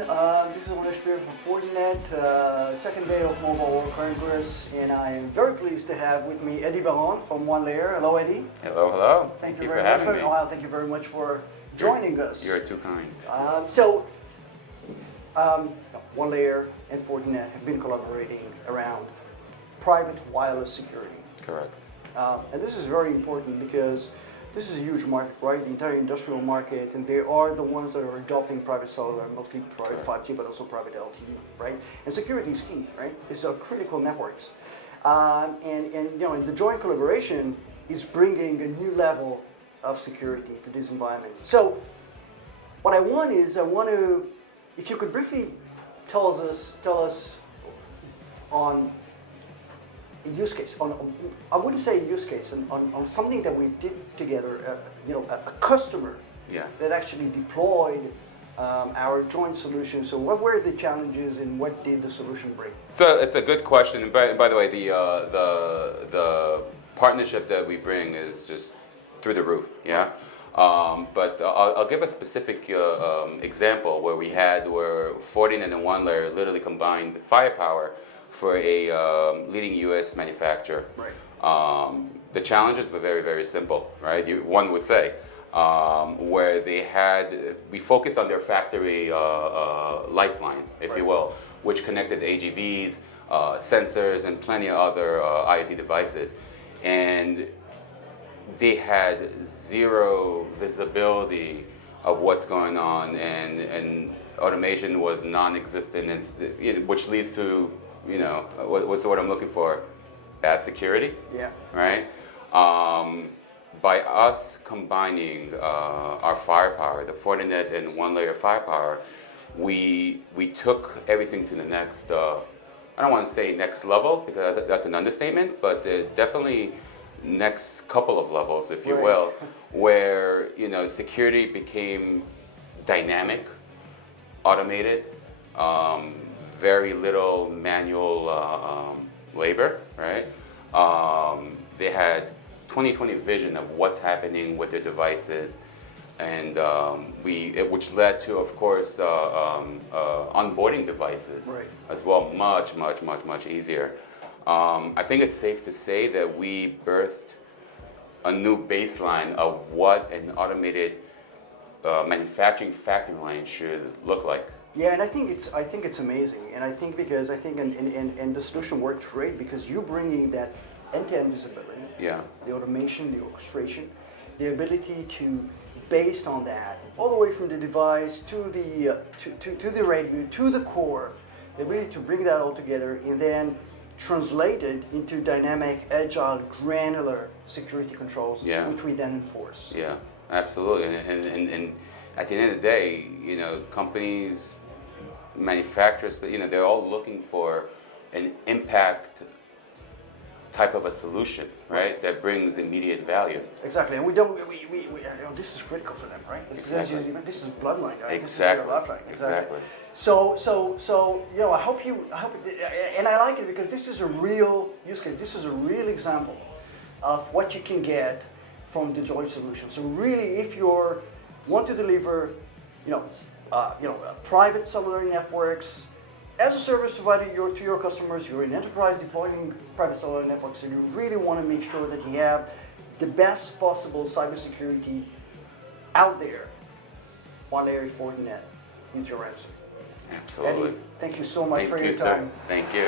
everyone. This is Ronen Shpirer from Fortinet, second day of Mobile World Congress, and I am very pleased to have with me Eddie Baron from OneLayer. Hello, Eddie. Hello, hello. Thank you for very much having me. Well, thank you very much for joining us. You're too kind. OneLayer and Fortinet have been collaborating around private wireless security. Correct. And this is very important because this is a huge market, right? The entire industrial market, and they are the ones that are adopting private cellular, mostly private 5G, but also private LTE, right? And security is key, right? These are critical networks. And the joint collaboration is bringing a new level of security to this environment. So what I want to, if you could briefly tell us on a use case, I wouldn't say a use case, on something that we did together, a customer that actually deployed our joint solution. So what were the challenges and what did the solution bring? So it's a good question. And by the way, the partnership that we bring is just through the roof, yeah? But I'll give a specific example where Fortinet and OneLayer literally combined firepower for a leading U.S. manufacturer. Right. The challenges were very, very simple, right? One would say, where we focused on their factory lifeline, if you will, which connected AGVs, sensors, and plenty of other IoT devices. And they had zero visibility of what's going on, and automation was non-existent, and which leads to, what's the word I'm looking for? Bad security. Yeah. Right. By us combining our firepower, the Fortinet and OneLayer firepower, we took everything to the next. I don't want to say next level because that's an understatement, but definitely next couple of levels, if you will, where security became dynamic, automated. Very little manual labor, right? They had 20/20 vision of what's happening with their devices, and which led to, of course, onboarding devices as well, much easier. I think it's safe to say that we birthed a new baseline of what an automated manufacturing factory line should look like. Yeah, and I think it's amazing, and I think and the solution works great because you're bringing that end-to-end visibility, the automation, the orchestration, the ability to, based on that, all the way from the device to the radio to the core, the ability to bring that all together and then translate it into dynamic, agile, granular security controls, which we then enforce. Yeah, absolutely, and at the end of the day, companies, manufacturers, but they're all looking for an impact type of a solution, right? That brings immediate value. Exactly, and this is critical for them, right? This is bloodline, right? Exactly. This is their lifeline. Exactly. So I hope and I like it because this is a real use case. This is a real example of what you can get from the joint solution. So really, if you want to deliver, private cellular networks as a service provider to your customers, you're an enterprise deploying private cellular networks, and you really want to make sure that you have the best possible cybersecurity out there. OneLayer Fortinet is your answer. Absolutely. Eddie, thank you so much for your time. Thank you.